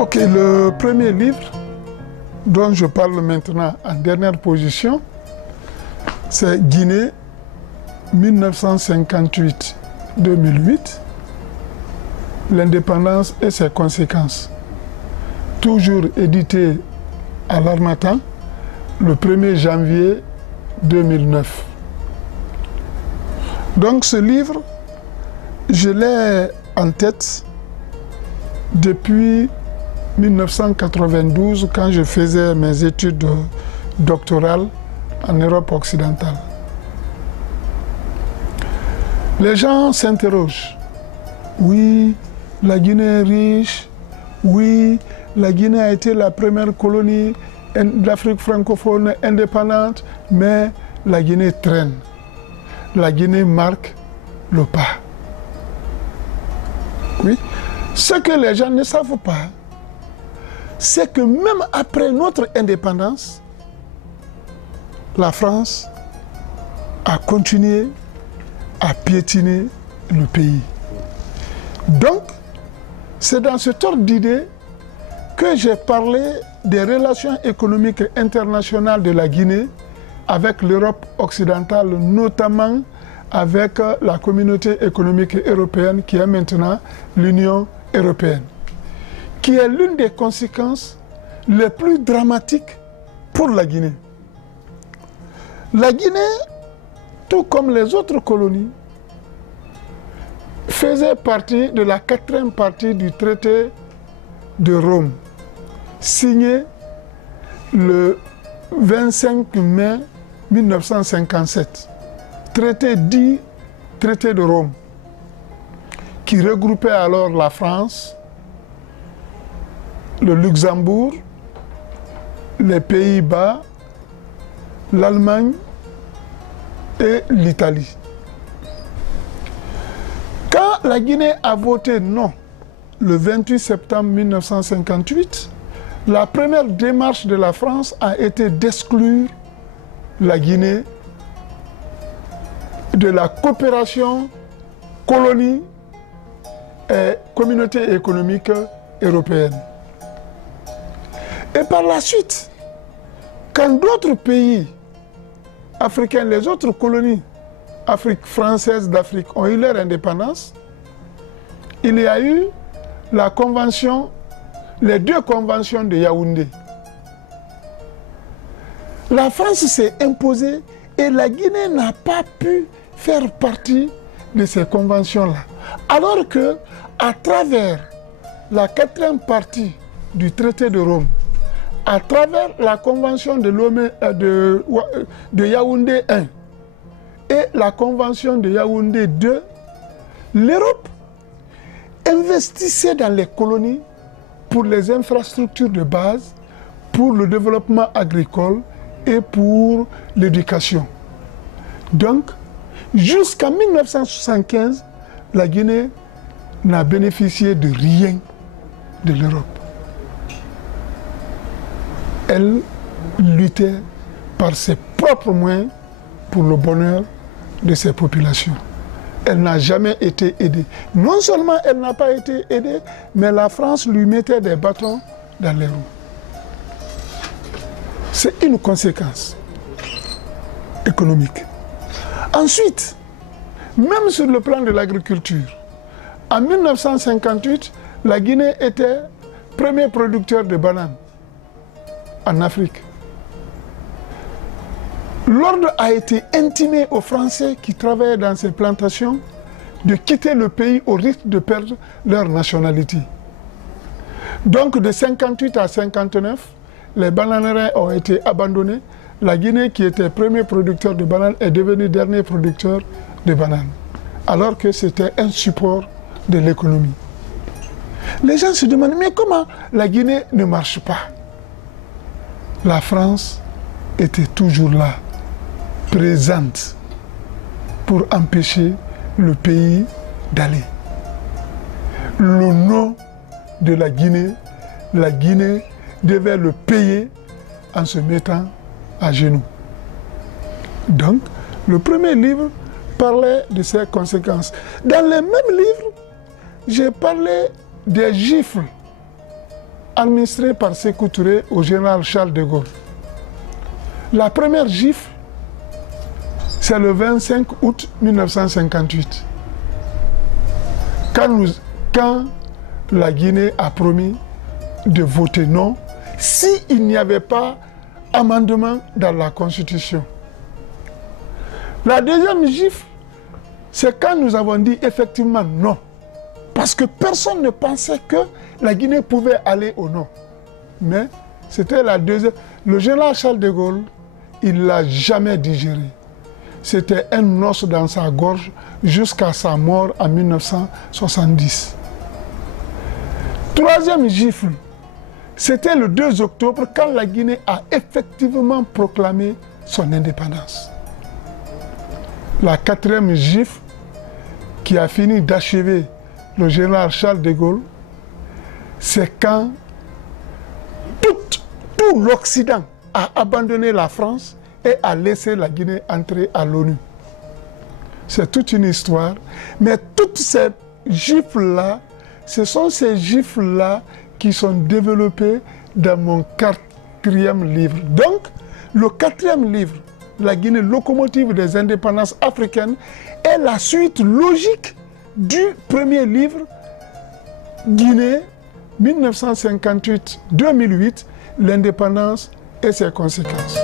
Ok, le premier livre dont je parle maintenant en dernière position, c'est Guinée 1958-2008, l'indépendance et ses conséquences. Toujours édité à l'Harmattan le 1er janvier 2009. Donc ce livre, je l'ai en tête depuis 1992 quand je faisais mes études doctorales en Europe occidentale. Les gens s'interrogent. Oui, la Guinée est riche. Oui, la Guinée a été la première colonie d'Afrique francophone indépendante, mais la Guinée traîne. La Guinée marque le pas. Oui. Ce que les gens ne savent pas, c'est que même après notre indépendance, la France a continué à piétiner le pays. Donc, c'est dans ce ordre d'idée que j'ai parlé des relations économiques internationales de la Guinée avec l'Europe occidentale, notamment avec la communauté économique européenne qui est maintenant l'Union européenne, qui est l'une des conséquences les plus dramatiques pour la Guinée. La Guinée, tout comme les autres colonies, faisait partie de la 4e partie du traité de Rome, signé le 25 mai 1957. Traité dit traité de Rome, qui regroupait alors la France, le Luxembourg, les Pays-Bas, l'Allemagne et l'Italie. Quand la Guinée a voté non le 28 septembre 1958, la première démarche de la France a été d'exclure la Guinée de la coopération colonie et communauté économique européenne. Et par la suite, quand d'autres pays africains, les autres colonies françaises d'Afrique ont eu leur indépendance, il y a eu la convention, les 2 conventions de Yaoundé. La France s'est imposée et la Guinée n'a pas pu faire partie de ces conventions-là. Alors que, à travers la 4e partie du traité de Rome, à travers la convention de Yaoundé 1 et la convention de Yaoundé 2, l'Europe investissait dans les colonies pour les infrastructures de base, pour le développement agricole et pour l'éducation. Donc, jusqu'en 1975, la Guinée n'a bénéficié de rien de l'Europe. Elle luttait par ses propres moyens pour le bonheur de ses populations. Elle n'a jamais été aidée. Non seulement elle n'a pas été aidée, mais la France lui mettait des bâtons dans les roues. C'est une conséquence économique. Ensuite, même sur le plan de l'agriculture, en 1958, la Guinée était premier producteur de bananes en Afrique. L'ordre a été intimé aux Français qui travaillaient dans ces plantations de quitter le pays au risque de perdre leur nationalité. Donc de 58 à 59, les bananeraies ont été abandonnés. La Guinée, qui était premier producteur de bananes, est devenue dernier producteur de bananes, alors que c'était un support de l'économie. Les gens se demandent, mais comment la Guinée ne marche pas? La France était toujours là, présente, pour empêcher le pays d'aller. Le nom de la Guinée devait le payer en se mettant à genoux. Donc, le premier livre parlait de ses conséquences. Dans les mêmes livres, j'ai parlé des gifles administrée par Sékou Touré au général Charles de Gaulle. La première gifle, c'est le 25 août 1958, quand la Guinée a promis de voter non s'il n'y avait pas amendement dans la Constitution. La deuxième gifle, c'est quand nous avons dit effectivement non. Parce que personne ne pensait que la Guinée pouvait aller au non. Mais c'était la deuxième. Le général Charles de Gaulle, il ne l'a jamais digéré. C'était un os dans sa gorge jusqu'à sa mort en 1970. Troisième gifle, c'était le 2 octobre quand la Guinée a effectivement proclamé son indépendance. La quatrième gifle qui a fini d'achever le général Charles de Gaulle, c'est quand tout l'Occident a abandonné la France et a laissé la Guinée entrer à l'ONU. C'est toute une histoire, mais toutes ces gifles-là, ce sont ces gifles-là qui sont développées dans mon quatrième livre. Donc, le quatrième livre, La Guinée, locomotive des indépendances africaines, est la suite logique du premier livre, Guinée, 1958-2008, l'indépendance et ses conséquences.